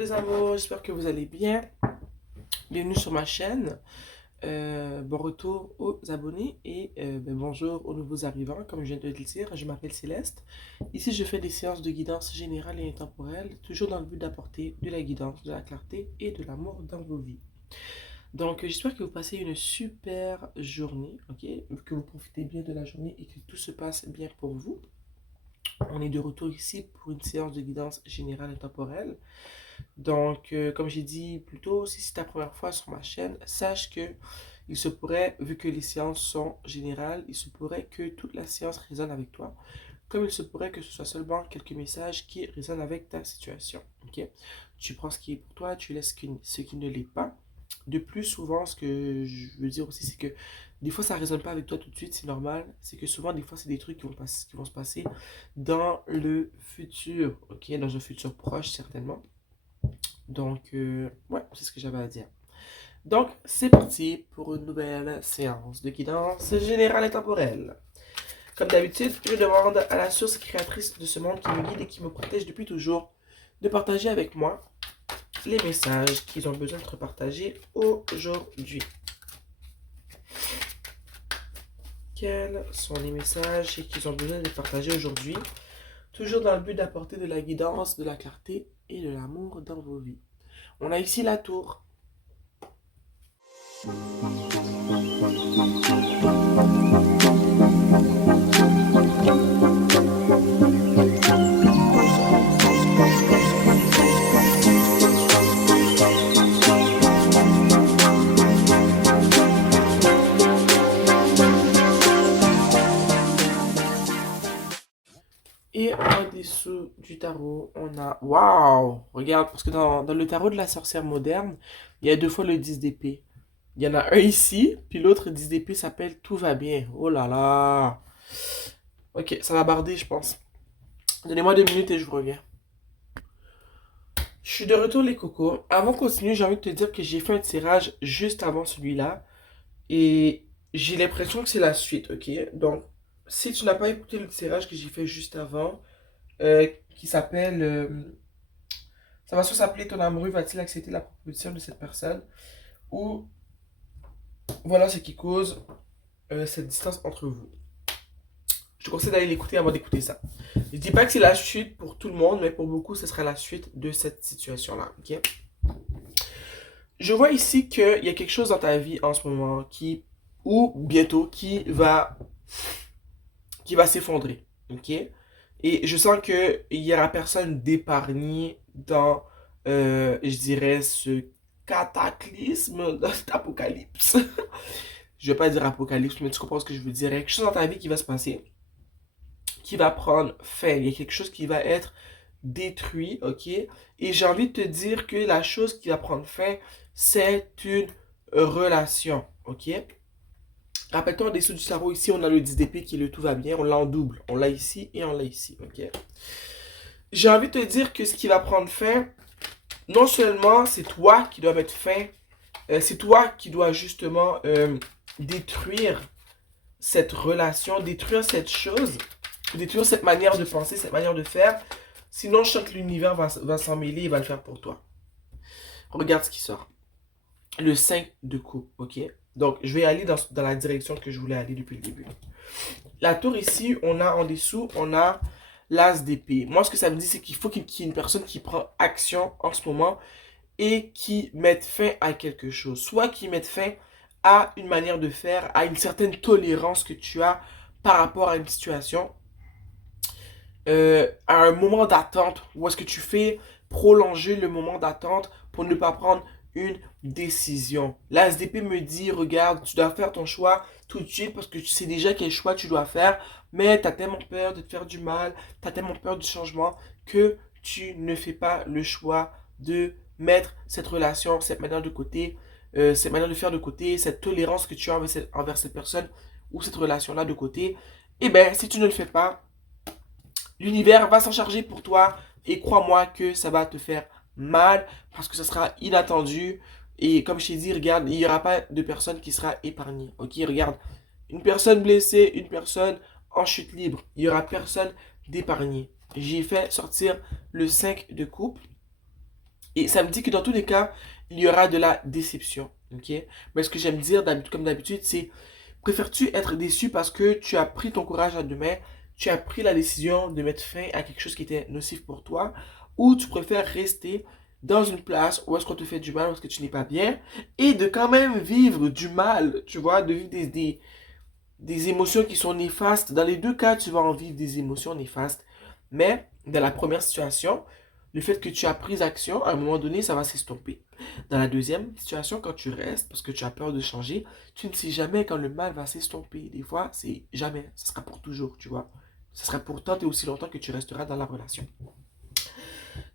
les amours, j'espère que vous allez bien. Bienvenue sur ma chaîne. Bon retour aux abonnés et bonjour aux nouveaux arrivants. Comme je viens de le dire, je m'appelle Céleste. Ici, je fais des séances de guidance générale et intemporelle, toujours dans le but d'apporter de la guidance, de la clarté et de l'amour dans vos vies. Donc, j'espère que vous passez une super journée, ok? Que vous profitez bien de la journée et que tout se passe bien pour vous. On est de retour ici pour une séance de guidance générale et temporelle. Donc, comme j'ai dit plus tôt, si c'est ta première fois sur ma chaîne, sache que il se pourrait, vu que les séances sont générales, il se pourrait que toute la séance résonne avec toi, comme il se pourrait que ce soit seulement quelques messages qui résonnent avec ta situation. Ok? Tu prends ce qui est pour toi, tu laisses ce qui ne l'est pas. De plus, souvent, ce que je veux dire aussi, c'est que des fois, ça ne résonne pas avec toi tout de suite, c'est normal. C'est que souvent, des fois, c'est des trucs qui vont se passer dans le futur, ok? Dans un futur proche, certainement. Donc, ouais, c'est ce que j'avais à dire. Donc, c'est parti pour une nouvelle séance de guidance générale et temporelle. Comme d'habitude, je demande à la source créatrice de ce monde qui me guide et qui me protège depuis toujours de partager avec moi les messages qu'ils ont besoin d'être partagés aujourd'hui. Quels sont les messages qu'ils ont besoin d'être partagés aujourd'hui? Toujours dans le but d'apporter de la guidance, de la clarté et de l'amour dans vos vies. On a ici la tour. Et en dessous du tarot, on a... Waouh! Regarde, parce que dans le tarot de la sorcière moderne, il y a deux fois le 10 d'épée. Il y en a un ici, puis l'autre 10 d'épée s'appelle Tout va bien. Oh là là! Ok, ça va barder, je pense. Donnez-moi 2 minutes et je vous reviens. Je suis de retour, les cocos. Avant de continuer, j'ai envie de te dire que j'ai fait un tirage juste avant celui-là. Et j'ai l'impression que c'est la suite, ok? Donc, si tu n'as pas écouté le tirage que j'ai fait juste avant, qui s'appelle ça va soit s'appeler Ton amoureux va-t-il accepter la proposition de cette personne? Ou voilà ce qui cause cette distance entre vous. Je te conseille d'aller l'écouter avant d'écouter ça. Je dis pas que c'est la suite pour tout le monde, mais pour beaucoup, ce sera la suite de cette situation-là. Ok? Je vois ici qu'il y a quelque chose dans ta vie en ce moment ou bientôt, qui va s'effondrer. Ok? Et je sens qu'il n'y aura personne d'épargné dans, je dirais, ce cataclysme d'apocalypse. Je vais pas dire apocalypse, mais tu comprends ce que je veux dire. Il y a quelque chose dans ta vie qui va se passer, qui va prendre fin. Il y a quelque chose qui va être détruit, ok? Et j'ai envie de te dire que la chose qui va prendre fin, c'est une relation, ok? Rappelle-toi, en dessous du tarot, ici, on a le 10 d'épée qui est le tout va bien. On l'a en double. On l'a ici et on l'a ici, ok? J'ai envie de te dire que ce qui va prendre fin, non seulement c'est toi qui dois mettre fin, c'est toi qui dois justement détruire cette relation, détruire cette chose, détruire cette manière de penser, cette manière de faire. Sinon, je sens que l'univers va s'en mêler et va le faire pour toi. Regarde ce qui sort. Le 5 de coupe, ok? Donc, je vais aller dans la direction que je voulais aller depuis le début. La tour ici, on a en dessous, on a l'as d'épée. Moi, ce que ça me dit, c'est qu'il faut qu'il y ait une personne qui prend action en ce moment et qui mette fin à quelque chose. Soit qui mette fin à une manière de faire, à une certaine tolérance que tu as par rapport à une situation, à un moment d'attente, ou est-ce que tu fais prolonger le moment d'attente pour ne pas prendre une décision. La SDP me dit, regarde, tu dois faire ton choix tout de suite parce que tu sais déjà quel choix tu dois faire, mais tu as tellement peur de te faire du mal, tu as tellement peur du changement que tu ne fais pas le choix de mettre cette relation, cette manière de côté, cette manière de faire de côté, cette tolérance que tu as envers cette personne ou cette relation-là de côté. Eh bien, si tu ne le fais pas, l'univers va s'en charger pour toi et crois-moi que ça va te faire mal parce que ça sera inattendu. Et comme je t'ai dit, regarde, il n'y aura pas de personne qui sera épargnée. Ok, regarde, une personne blessée, une personne en chute libre. Il n'y aura personne d'épargné. J'ai fait sortir le 5 de coupe. Et ça me dit que dans tous les cas, il y aura de la déception. Ok? Mais ce que j'aime dire, comme d'habitude, c'est préfères-tu être déçu parce que tu as pris ton courage à deux mains, tu as pris la décision de mettre fin à quelque chose qui était nocif pour toi, ou tu préfères rester dans une place où est-ce qu'on te fait du mal, où est-ce que tu n'es pas bien, et de quand même vivre du mal, tu vois, de vivre des émotions qui sont néfastes. Dans les deux cas, tu vas en vivre des émotions néfastes. Mais dans la première situation, le fait que tu as pris action, à un moment donné, ça va s'estomper. Dans la deuxième situation, quand tu restes, parce que tu as peur de changer, tu ne sais jamais quand le mal va s'estomper. Des fois, c'est jamais. Ce sera pour toujours, tu vois. Ce sera pour tant et aussi longtemps que tu resteras dans la relation.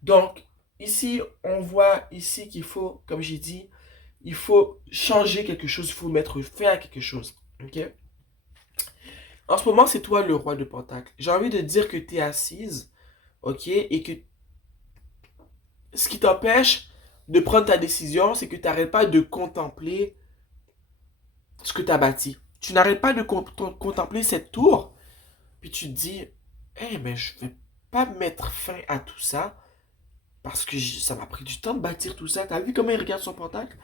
Donc, ici, on voit ici qu'il faut, comme j'ai dit, il faut changer quelque chose, il faut mettre fin à quelque chose. Ok? En ce moment, c'est toi le roi de Pentacle. J'ai envie de dire que tu es assise, ok, et que ce qui t'empêche de prendre ta décision, c'est que tu n'arrêtes pas de contempler ce que tu as bâti. Tu n'arrêtes pas de contempler cette tour, puis tu te dis, hey, mais je vais pas mettre fin à tout ça, parce que ça m'a pris du temps de bâtir tout ça. T'as vu comment il regarde son Pentacle?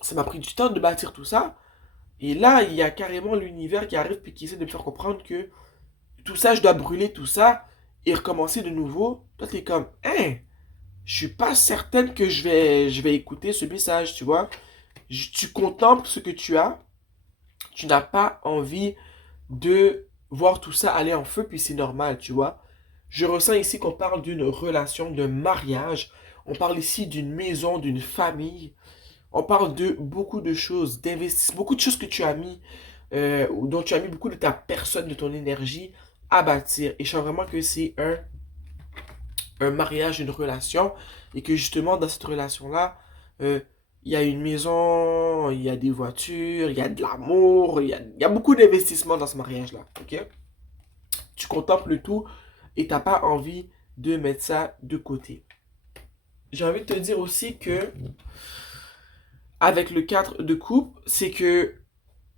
Ça m'a pris du temps de bâtir tout ça. Et là, il y a carrément l'univers qui arrive puis qui essaie de me faire comprendre que tout ça, je dois brûler tout ça et recommencer de nouveau. Toi, t'es comme, hein, je suis pas certaine que je vais écouter ce message, tu vois. Tu contemples ce que tu n'as pas envie de voir tout ça aller en feu, puis c'est normal, tu vois. Je ressens ici qu'on parle d'une relation, d'un mariage. On parle ici d'une maison, d'une famille. On parle de beaucoup de choses, d'investissement, beaucoup de choses que tu as mis, dont tu as mis beaucoup de ta personne, de ton énergie à bâtir. Et je sens vraiment que c'est un mariage, une relation, et que justement dans cette relation-là, euh, il y a une maison, il y a des voitures, il y a de l'amour, il y a beaucoup d'investissement dans ce mariage-là. Ok? Tu contemples le tout et t'as pas envie de mettre ça de côté. J'ai envie de te dire aussi que avec le 4 de coupe, c'est que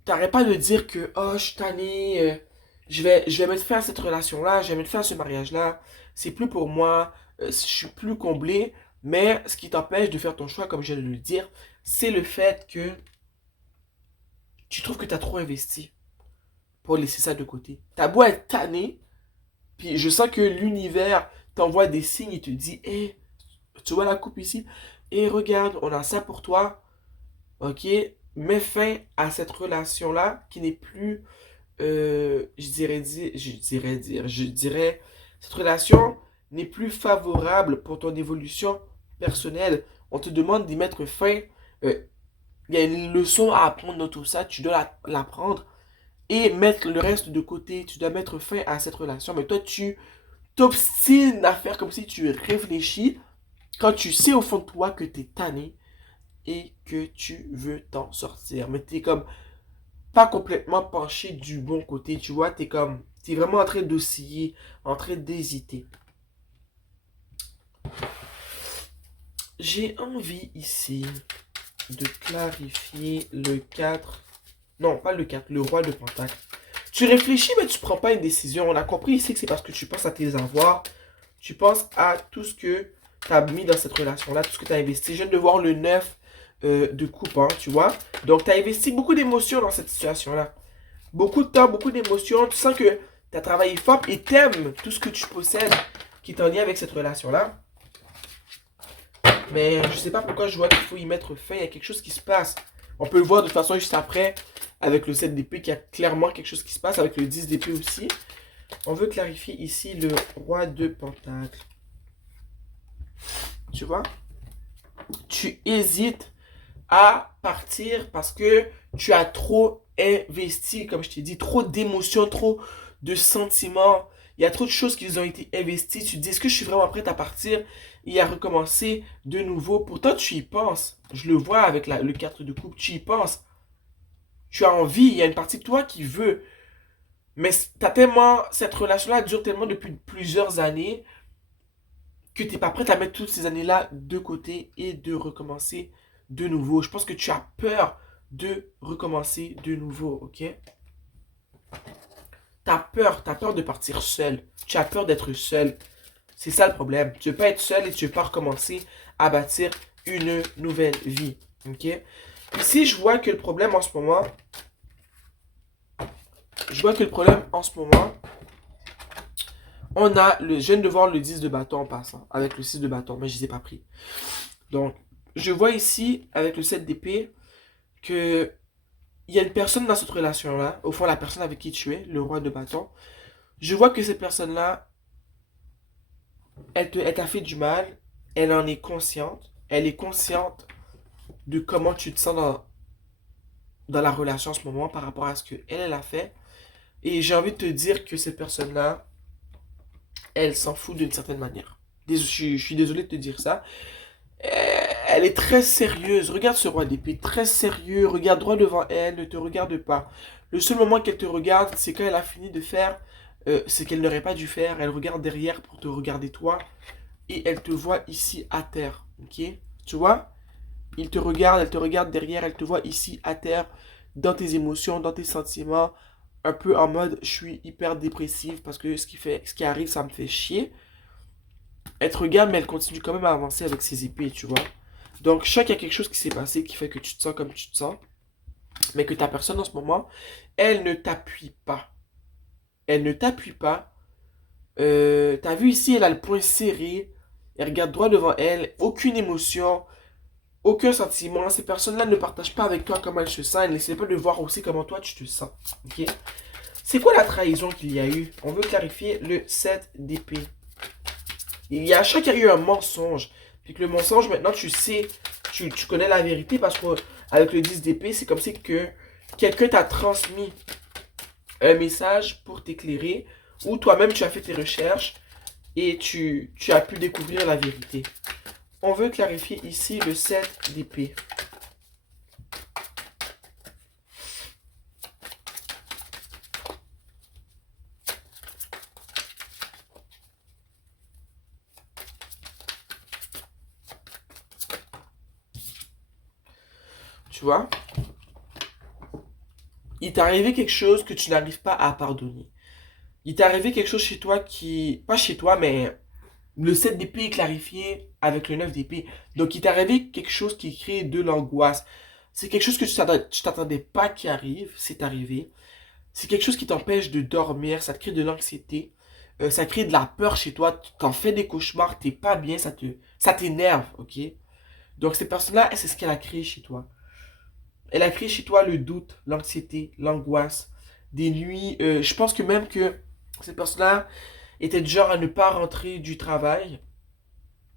t'arrêtes pas de dire que oh je suis tanné, je vais mettre fin à cette relation-là, je vais mettre fin à ce mariage-là, c'est plus pour moi, je suis plus comblé, mais ce qui t'empêche de faire ton choix, comme je viens de le dire, c'est le fait que tu trouves que tu as trop investi pour laisser ça de côté. T'as beau être tanné, puis je sens que l'univers t'envoie des signes et te dit, hé, tu vois la coupe ici, et regarde, on a ça pour toi, ok, mets fin à cette relation-là qui n'est plus je dirais, cette relation n'est plus favorable pour ton évolution personnelle. On te demande d'y mettre fin. Euh, Il y a une leçon à apprendre dans tout ça. Tu dois l'apprendre et mettre le reste de côté. Tu dois mettre fin à cette relation. Mais toi, tu t'obstines à faire comme si tu réfléchis quand tu sais au fond de toi que tu es tanné et que tu veux t'en sortir. Mais tu es comme pas complètement penché du bon côté, tu vois, t'es vraiment en train d'osciller, en train d'hésiter. J'ai envie ici de clarifier le 4. Non, pas le 4, le roi de Pentacle. Tu réfléchis, mais tu prends pas une décision. On a compris ici que c'est parce que tu penses à tes avoirs, tu penses à tout ce que tu as mis dans cette relation-là, tout ce que tu as investi. Je viens de voir le 9 de coupe, hein, tu vois. Donc, tu as investi beaucoup d'émotions dans cette situation-là. Beaucoup de temps, beaucoup d'émotions. Tu sens que tu as travaillé fort et t'aimes tout ce que tu possèdes qui est en lien avec cette relation-là. Mais je sais pas pourquoi je vois qu'il faut y mettre fin. Il y a quelque chose qui se passe. On peut le voir de toute façon juste après avec le 7 d'épée qu'il y a clairement quelque chose qui se passe. Avec le 10 d'épée aussi. On veut clarifier ici le roi de pentacle. Tu vois? Tu hésites à partir parce que tu as trop investi, comme je t'ai dit, trop d'émotions, trop de sentiments. Il y a trop de choses qui ont été investies. Tu te dis, est-ce que je suis vraiment prête à partir et à recommencer de nouveau? Pourtant, tu y penses. Je le vois avec le 4 de coupe. Tu y penses. Tu as envie. Il y a une partie de toi qui veut. Mais cette relation-là dure tellement depuis plusieurs années que tu n'es pas prête à mettre toutes ces années-là de côté et de recommencer de nouveau. Je pense que tu as peur de recommencer de nouveau, ok? T'as peur de partir seul. Tu as peur d'être seul. C'est ça le problème. Tu veux pas être seul et tu veux pas recommencer à bâtir une nouvelle vie. Ok? Ici, je vois que le problème en ce moment, je viens de voir le 10 de bâton en passant, avec le 6 de bâton, mais je les ai pas pris. Donc, je vois ici, avec le 7 d'épée, que il y a une personne dans cette relation-là, au fond, la personne avec qui tu es, le roi de bâton. Je vois que cette personne-là, elle t'a fait du mal, elle en est consciente, elle est consciente de comment tu te sens dans la relation en ce moment par rapport à ce qu'elle elle a fait. Et j'ai envie de te dire que cette personne-là, elle s'en fout d'une certaine manière. Je suis désolé de te dire ça. Elle est très sérieuse. Regarde ce roi d'épée, très sérieux. Regarde droit devant elle, ne te regarde pas. Le seul moment qu'elle te regarde, c'est quand elle a fini de faire ce qu'elle n'aurait pas dû faire. Elle regarde derrière pour te regarder toi. Et elle te voit ici à terre. Ok? Tu vois? Elle te regarde derrière, elle te voit ici à terre, dans tes émotions, dans tes sentiments, un peu en mode je suis hyper dépressive parce que ce qui arrive, ça me fait chier. Elle te regarde, mais elle continue quand même à avancer avec ses épées, tu vois. Donc, je sais qu'il y a quelque chose qui s'est passé qui fait que tu te sens comme tu te sens, mais que ta personne en ce moment, elle ne t'appuie pas. Elle ne t'appuie pas. T'as vu ici, elle a le poing serré. Elle regarde droit devant elle, aucune émotion, aucun sentiment. Ces personnes-là ne partagent pas avec toi comment elles se sentent. Elles n'essaient pas de voir aussi comment toi tu te sens. Ok? C'est quoi la trahison qu'il y a eu? On veut clarifier le 7 d'épée. À chaque fois qu'il y a eu un mensonge. Puis que le mensonge, maintenant, tu sais, tu connais la vérité parce qu'avec le 10 d'épée, c'est comme si que quelqu'un t'a transmis un message pour t'éclairer ou toi-même, tu as fait tes recherches et tu as pu découvrir la vérité. On veut clarifier ici le 7 d'épée. Tu vois? Il t'est arrivé quelque chose que tu n'arrives pas à pardonner. Il t'est arrivé quelque chose chez toi qui... Pas chez toi, mais le 7 d'épée est clarifié avec le 9 d'épée. Donc il t'est arrivé quelque chose qui crée de l'angoisse. C'est quelque chose que tu t'attendais pas qui arrive, c'est arrivé. C'est quelque chose qui t'empêche de dormir, ça te crée de l'anxiété. Ça crée de la peur chez toi, tu t'en fais des cauchemars, t'es pas bien, ça t'énerve, ok? Donc cette personne-là, c'est ce qu'elle a créé chez toi. Elle a créé chez toi le doute, l'anxiété, l'angoisse, des nuits. Je pense que même que cette personne-là était du genre à ne pas rentrer du travail.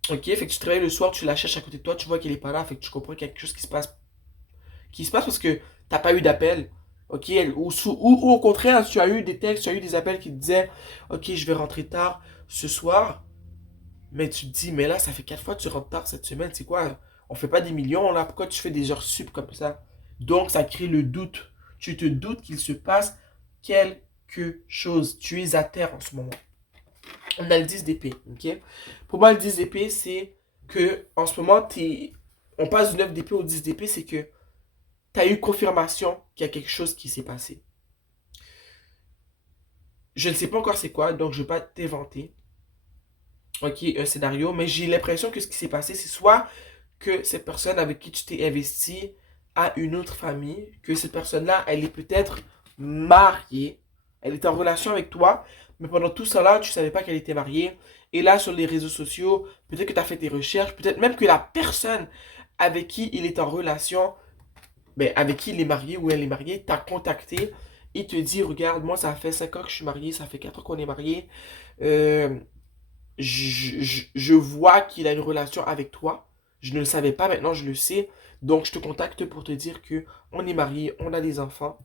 Ok, fait que tu travailles le soir, tu la cherches à côté de toi, tu vois qu'elle est pas là, fait que tu comprends qu'il y a quelque chose qui se passe parce que t'as pas eu d'appel. Ok, ou au contraire, tu as eu des textes, tu as eu des appels qui te disaient, ok, je vais rentrer tard ce soir, mais tu te dis, mais là, ça fait 4 fois que tu rentres tard cette semaine, c'est quoi? On fait pas des millions là, pourquoi tu fais des heures sup comme ça? Donc, ça crée le doute. Tu te doutes qu'il se passe quelque chose. Tu es à terre en ce moment. On a le 10 d'épée, ok? Pour moi, le 10 d'épée, c'est que en ce moment, on passe du 9 d'épée au 10 d'épée, c'est que tu as eu confirmation qu'il y a quelque chose qui s'est passé. Je ne sais pas encore c'est quoi, donc je ne vais pas t'inventer, ok, un scénario, mais j'ai l'impression que ce qui s'est passé, c'est soit que cette personne avec qui tu t'es investi a une autre famille, que cette personne-là, elle est peut-être mariée, elle est en relation avec toi, mais pendant tout cela, tu ne savais pas qu'elle était mariée. Et là, sur les réseaux sociaux, peut-être que tu as fait tes recherches, peut-être même que la personne avec qui il est en relation, ben, avec qui il est marié ou elle est mariée, t'a contacté et te dit, regarde, moi, ça fait 5 ans que je suis marié, ça fait 4 ans qu'on est marié. Euh, je vois qu'il a une relation avec toi. Je ne le savais pas, maintenant je le sais. Donc je te contacte pour te dire que on est mariés, on a des enfants.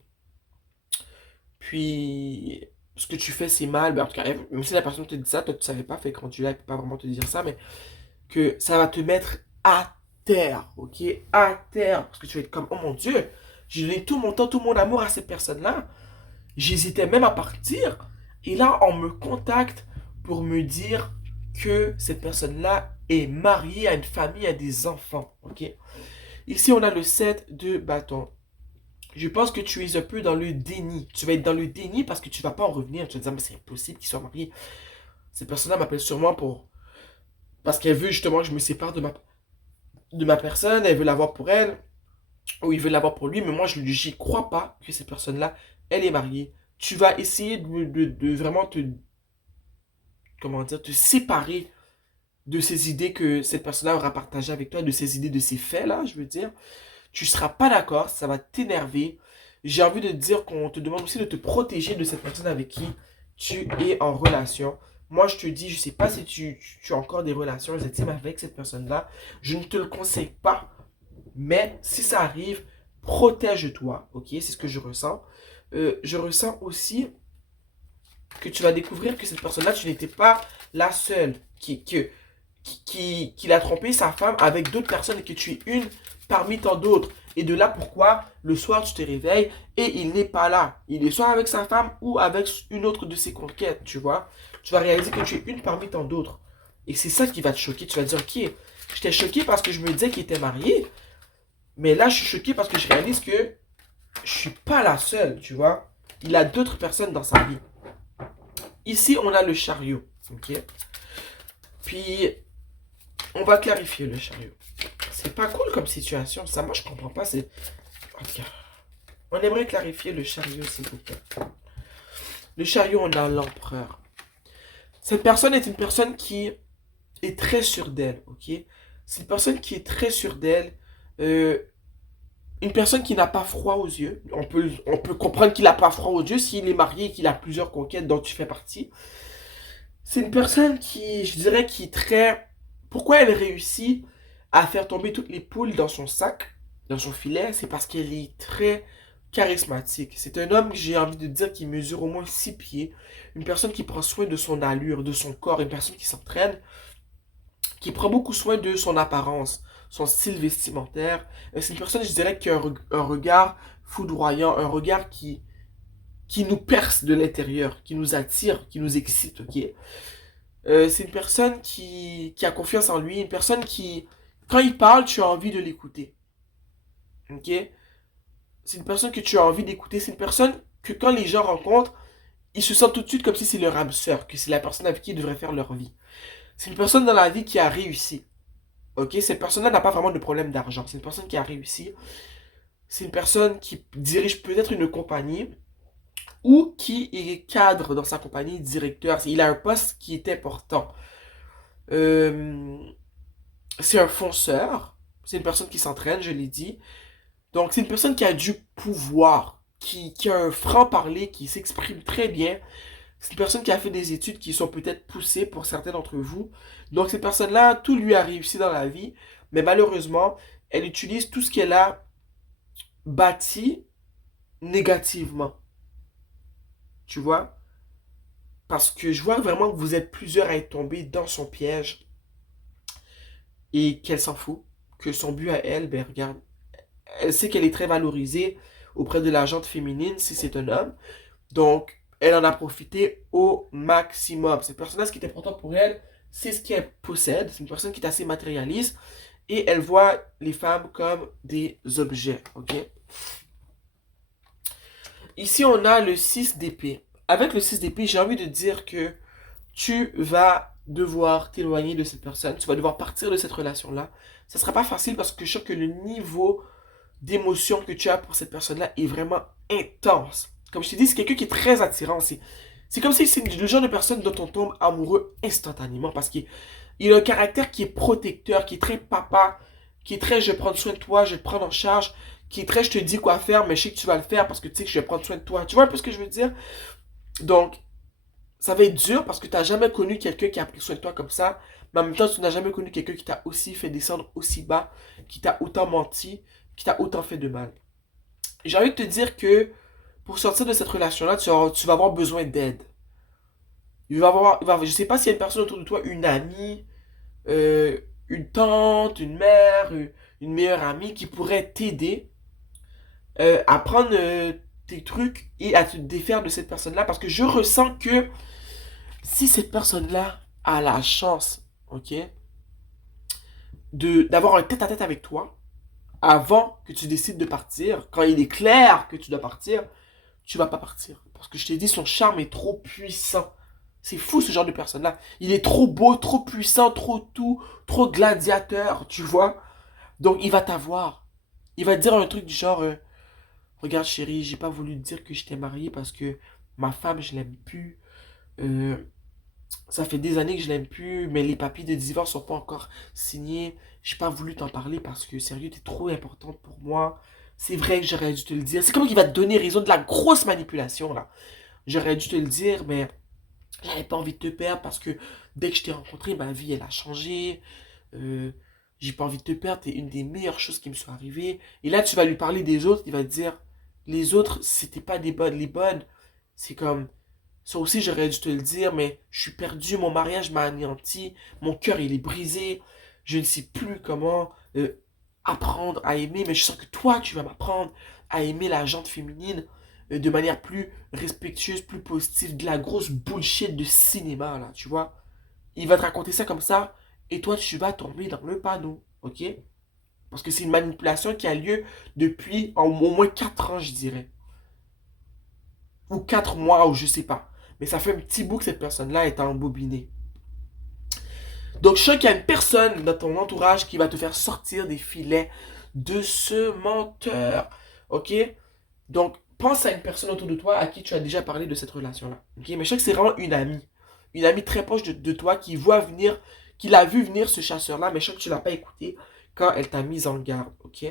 Puis ce que tu fais c'est mal. Ben, en tout cas, même si la personne te dit ça, toi tu savais pas, fait que rendu là, elle peut pas vraiment te dire ça, mais que ça va te mettre à terre, ok? À terre. Parce que tu vas être comme, oh mon Dieu, j'ai donné tout mon temps, tout mon amour à cette personne-là. J'hésitais même à partir. Et là, on me contacte pour me dire que cette personne-là est mariée, a une famille, a des enfants. Ok? Ici, on a le 7 de bâton. Je pense que tu es un peu dans le déni. Tu vas être dans le déni parce que tu ne vas pas en revenir. Tu vas te dire, mais c'est impossible qu'ils soient mariés. Cette personne-là m'appelle sûrement parce qu'elle veut justement que je me sépare de ma personne, elle veut l'avoir pour elle, ou il veut l'avoir pour lui, mais moi, j'y crois pas que cette personne-là, elle est mariée. Tu vas essayer de vraiment comment dire, te séparer de ces idées que cette personne-là aura partagées avec toi, de ces idées, de ces faits-là, je veux dire. Tu seras pas d'accord, ça va t'énerver. J'ai envie de te dire qu'on te demande aussi de te protéger de cette personne avec qui tu es en relation. Moi, je te dis, je sais pas si tu as encore des relations intimes avec cette personne-là. Je ne te le conseille pas. Mais si ça arrive, protège-toi. Ok, c'est ce que je ressens. Je ressens aussi que tu vas découvrir que cette personne-là, tu n'étais pas la seule qui l'a trompé sa femme avec d'autres personnes et que tu es une parmi tant d'autres. Et de là pourquoi le soir tu te réveilles et il n'est pas là. Il est soit avec sa femme ou avec une autre de ses conquêtes, tu vois. Tu vas réaliser que tu es une parmi tant d'autres. Et c'est ça qui va te choquer. Tu vas te dire, ok, j'étais choqué parce que je me disais qu'il était marié, mais là je suis choqué parce que je réalise que je suis pas la seule, tu vois. Il a d'autres personnes dans sa vie. Ici, on a le chariot, ok. Puis, on va clarifier le chariot. C'est pas cool comme situation. Ça, moi, je comprends pas. C'est. En tout cas, on aimerait clarifier le chariot, s'il vous plaît. Le chariot, on a l'empereur. Cette personne est une personne qui est très sûre d'elle, ok? C'est une personne qui est très sûre d'elle. Euh, une personne qui n'a pas froid aux yeux. On peut comprendre qu'il n'a pas froid aux yeux s'il est marié et qu'il a plusieurs conquêtes dont tu fais partie. C'est une personne qui, je dirais, qui est très... Pourquoi elle réussit à faire tomber toutes les poules dans son sac, dans son filet? C'est parce qu'elle est très charismatique. C'est un homme, j'ai envie de dire, qui mesure au moins 6 pieds. Une personne qui prend soin de son allure, de son corps. Une personne qui s'entraîne, qui prend beaucoup soin de son apparence, son style vestimentaire. C'est une personne, je dirais, qui a un regard foudroyant, un regard qui nous perce de l'intérieur, qui nous attire, qui nous excite, ok? C'est une personne qui a confiance en lui, une personne qui, quand il parle, tu as envie de l'écouter. Ok? C'est une personne que tu as envie d'écouter. C'est une personne que quand les gens rencontrent, ils se sentent tout de suite comme si c'est leur âme sœur, que c'est la personne avec qui ils devraient faire leur vie. C'est une personne dans la vie qui a réussi. Ok? Cette personne-là n'a pas vraiment de problème d'argent. C'est une personne qui a réussi. C'est une personne qui dirige peut-être une compagnie ou qui est cadre dans sa compagnie, directeur. Il a un poste qui est important. Euh, c'est un fonceur. C'est une personne qui s'entraîne, je l'ai dit. Donc, c'est une personne qui a du pouvoir, qui a un franc-parler, qui s'exprime très bien. C'est une personne qui a fait des études qui sont peut-être poussées pour certains d'entre vous. Donc, cette personne-là, tout lui a réussi dans la vie. Mais malheureusement, elle utilise tout ce qu'elle a bâti négativement. Tu vois? Parce que je vois vraiment que vous êtes plusieurs à être tombés dans son piège et qu'elle s'en fout. Que son but à elle, ben regarde, elle sait qu'elle est très valorisée auprès de la gente féminine si c'est un homme. Donc, elle en a profité au maximum. Cette personne-là, ce qui est important pour elle, c'est ce qu'elle possède. C'est une personne qui est assez matérialiste et elle voit les femmes comme des objets. Ok? Ici, on a le 6 d'épée. Avec le 6 d'épée, j'ai envie de dire que tu vas devoir t'éloigner de cette personne. Tu vas devoir partir de cette relation-là. Ça sera pas facile parce que je sais que le niveau d'émotion que tu as pour cette personne-là est vraiment intense. Comme je t'ai dit, c'est quelqu'un qui est très attirant. C'est comme si c'est le genre de personne dont on tombe amoureux instantanément parce qu'il a un caractère qui est protecteur, qui est très papa, qui est très je vais prendre soin de toi, je vais te prendre en charge, qui est très je te dis quoi faire, mais je sais que tu vas le faire parce que tu sais que je vais prendre soin de toi. Tu vois un peu ce que je veux dire? Donc, ça va être dur parce que tu n'as jamais connu quelqu'un qui a pris soin de toi comme ça, mais en même temps, tu n'as jamais connu quelqu'un qui t'a aussi fait descendre aussi bas, qui t'a autant menti, qui t'a autant fait de mal. J'ai envie de te dire que pour sortir de cette relation-là, tu vas avoir besoin d'aide. Je sais pas s'il y a une personne autour de toi, une amie, euh, une tante, une mère, une meilleure amie qui pourrait t'aider à prendre tes trucs et à te défaire de cette personne-là parce que je ressens que si cette personne-là a la chance, ok, d'avoir un tête-à-tête avec toi avant que tu décides de partir, quand il est clair que tu dois partir, tu vas pas partir. Parce que je t'ai dit, son charme est trop puissant. C'est fou ce genre de personne-là. Il est trop beau, trop puissant, trop tout, trop gladiateur, tu vois. Donc il va t'avoir. Il va te dire un truc du genre, regarde chérie, j'ai pas voulu te dire que j'étais marié parce que ma femme, je l'aime plus. Euh, Ça fait des années que je l'aime plus, mais les papiers de divorce sont pas encore signés. J'ai pas voulu t'en parler parce que sérieux, t'es trop importante pour moi. C'est vrai que j'aurais dû te le dire. C'est comme qu'il va te donner raison de la grosse manipulation là. J'aurais dû te le dire, mais j'avais pas envie de te perdre parce que dès que je t'ai rencontré, ma vie elle a changé. Euh, j'ai pas envie de te perdre, t'es une des meilleures choses qui me sont arrivées. Et là, tu vas lui parler des autres, il va te dire, les autres, c'était pas des bonnes. Les bonnes, c'est comme, ça aussi, j'aurais dû te le dire, mais je suis perdu, mon mariage m'a anéanti, mon cœur, il est brisé, je ne sais plus comment apprendre à aimer, mais je sens que toi, tu vas m'apprendre à aimer la gente féminine de manière plus respectueuse, plus positive, de la grosse bullshit de cinéma, là, tu vois. Il va te raconter ça comme ça, et toi, tu vas tomber dans le panneau, ok? Parce que c'est une manipulation qui a lieu depuis au moins 4 ans, je dirais. Ou 4 mois, ou je sais pas. Mais ça fait un petit bout que cette personne-là est embobinée. Donc, je sens qu'il y a une personne dans ton entourage qui va te faire sortir des filets de ce menteur. Ok? Donc, pense à une personne autour de toi à qui tu as déjà parlé de cette relation-là. Ok? Mais je sens que c'est vraiment une amie. Une amie très proche de toi qui voit venir, qui l'a vu venir ce chasseur-là, mais je sens que tu ne l'as pas écouté quand elle t'a mise en garde. Ok?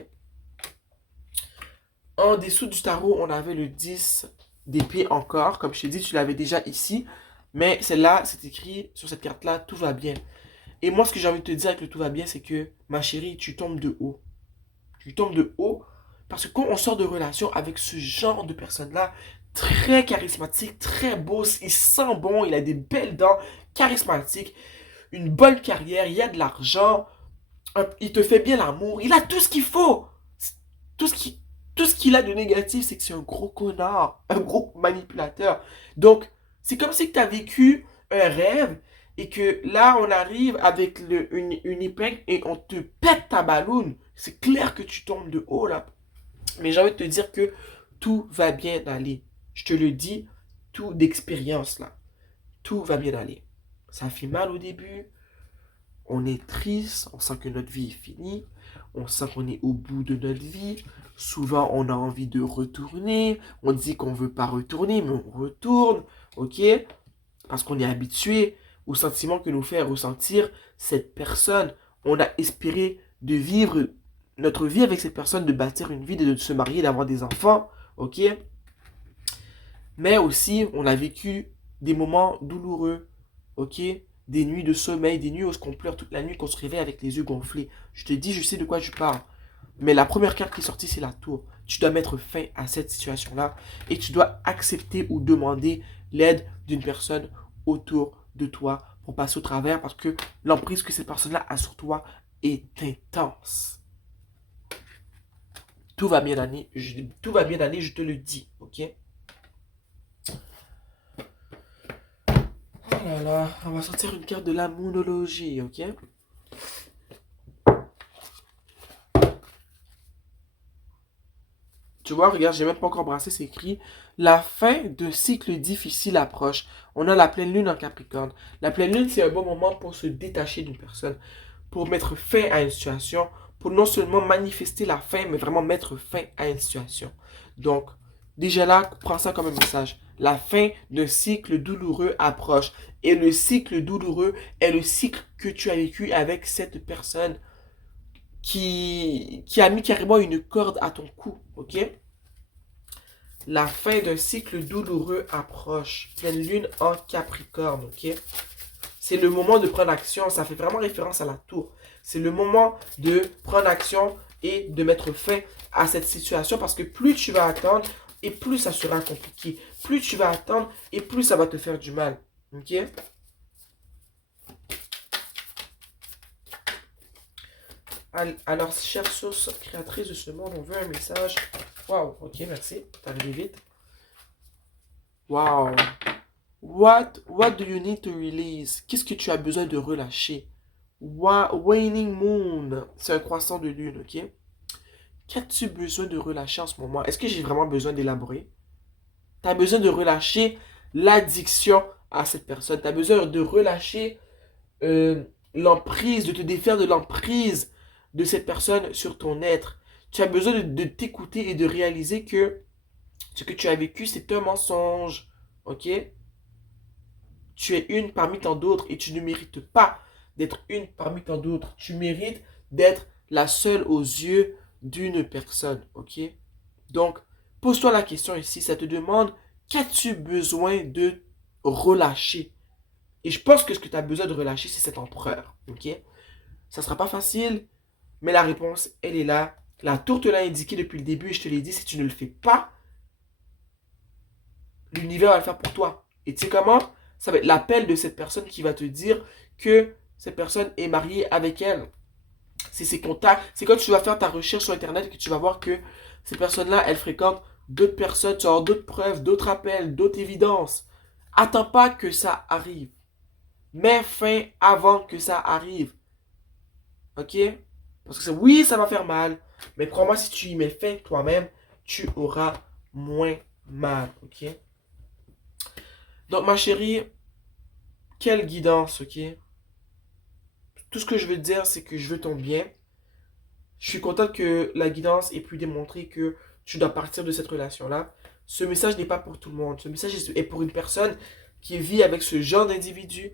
En dessous du tarot, on avait le 10 d'épée encore. Comme je t'ai dit, tu l'avais déjà ici. Mais celle-là, c'est écrit sur cette carte-là, tout va bien. Et moi, ce que j'ai envie de te dire avec le tout va bien, c'est que, ma chérie, tu tombes de haut. Tu tombes de haut parce que quand on sort de relation avec ce genre de personne-là, très charismatique, très beau, il sent bon, il a des belles dents, charismatique, une bonne carrière, il y a de l'argent, il te fait bien l'amour, il a tout ce qu'il faut. Tout ce qui, tout ce qu'il a de négatif, c'est que c'est un gros connard, un gros manipulateur. Donc, c'est comme si tu as vécu un rêve et que là, on arrive avec une épingle et on te pète ta balloune. C'est clair que tu tombes de haut là. Mais j'ai envie de te dire que tout va bien aller. Je te le dis, tout d'expérience là. Tout va bien aller. Ça fait mal au début, on est triste, on sent que notre vie est finie, on sent qu'on est au bout de notre vie. Souvent, on a envie de retourner. On dit qu'on ne veut pas retourner, mais on retourne, ok? Parce qu'on est habitué au sentiment que nous fait ressentir cette personne. On a espéré de vivre notre vie avec cette personne, de bâtir une vie, de se marier, d'avoir des enfants, ok? Mais aussi, on a vécu des moments douloureux, ok? Des nuits de sommeil, des nuits où on pleure toute la nuit, qu'on se réveille avec les yeux gonflés. Je te dis, je sais de quoi je parle. Mais la première carte qui est sortie, c'est la tour. Tu dois mettre fin à cette situation-là et tu dois accepter ou demander l'aide d'une personne autour de toi pour passer au travers parce que l'emprise que cette personne-là a sur toi est intense. Tout va bien aller, tout va bien aller, je te le dis, ok? Oh là là, on va sortir une carte de la monologie, ok? Tu vois, regarde, j'ai même pas encore brassé, c'est écrit. La fin d'un cycle difficile approche. On a la pleine lune en Capricorne. La pleine lune, c'est un bon moment pour se détacher d'une personne, pour mettre fin à une situation, pour non seulement manifester la fin, mais vraiment mettre fin à une situation. Donc, déjà là, prends ça comme un message. La fin d'un cycle douloureux approche. Et le cycle douloureux est le cycle que tu as vécu avec cette personne qui a mis carrément une corde à ton cou, ok? La fin d'un cycle douloureux approche. Pleine lune en Capricorne, ok? C'est le moment de prendre action. Ça fait vraiment référence à la tour. C'est le moment de prendre action et de mettre fin à cette situation parce que plus tu vas attendre et plus ça sera compliqué. Plus tu vas attendre et plus ça va te faire du mal, ok? Alors, chère source créatrice de ce monde, on veut un message. Waouh, ok, merci. T'as arrivé vite. Waouh. What do you need to release? Qu'est-ce que tu as besoin de relâcher? Waning Moon, c'est un croissant de lune, ok? Qu'as-tu besoin de relâcher en ce moment? Est-ce que j'ai vraiment besoin d'élaborer? Tu as besoin de relâcher l'addiction à cette personne. Tu as besoin de relâcher l'emprise, de te défaire de l'emprise de cette personne sur ton être. Tu as besoin de t'écouter et de réaliser que ce que tu as vécu, c'est un mensonge. Ok? Tu es une parmi tant d'autres et tu ne mérites pas d'être une parmi tant d'autres. Tu mérites d'être la seule aux yeux d'une personne. Ok? Donc, pose-toi la question ici. Ça te demande, qu'as-tu besoin de relâcher? Et je pense que ce que tu as besoin de relâcher, c'est cet empereur. Ok? Ça ne sera pas facile, mais la réponse, elle est là. La tour te l'a indiqué depuis le début et je te l'ai dit, si tu ne le fais pas, l'univers va le faire pour toi. Et tu sais comment? Ça va être l'appel de cette personne qui va te dire que cette personne est mariée avec elle. C'est ses contacts. C'est quand tu vas faire ta recherche sur Internet que tu vas voir que ces personnes-là, elles fréquentent d'autres personnes. Tu vas avoir d'autres preuves, d'autres appels, d'autres évidences. Attends pas que ça arrive. Mets fin avant que ça arrive. Ok? Parce que oui, ça va faire mal. Mais crois-moi, si tu y mets fin toi-même, tu auras moins mal. Ok? Donc, ma chérie, quelle guidance, ok? Tout ce que je veux te dire, c'est que je veux ton bien. Je suis content que la guidance ait pu démontrer que tu dois partir de cette relation-là. Ce message n'est pas pour tout le monde. Ce message est pour une personne qui vit avec ce genre d'individu,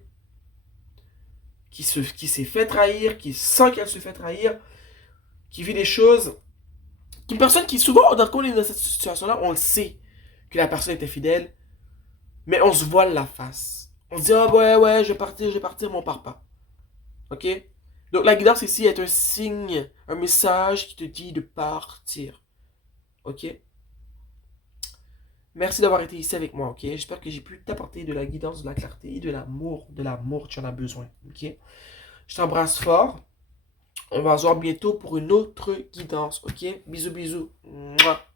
qui s'est fait trahir, qui sent qu'elle se fait trahir, qui vit des choses. Une personne qui, souvent, quand on est dans cette situation-là, on le sait que la personne est infidèle, mais on se voile la face. On se dit, ah ouais, je vais partir, mais on part pas. Ok? Donc la guidance ici est un signe, un message qui te dit de partir. Ok? Merci d'avoir été ici avec moi, ok? J'espère que j'ai pu t'apporter de la guidance, de la clarté et de l'amour. De l'amour, tu en as besoin, ok? Je t'embrasse fort. On va se voir bientôt pour une autre guidance, ok? Bisous, bisous. Mouah.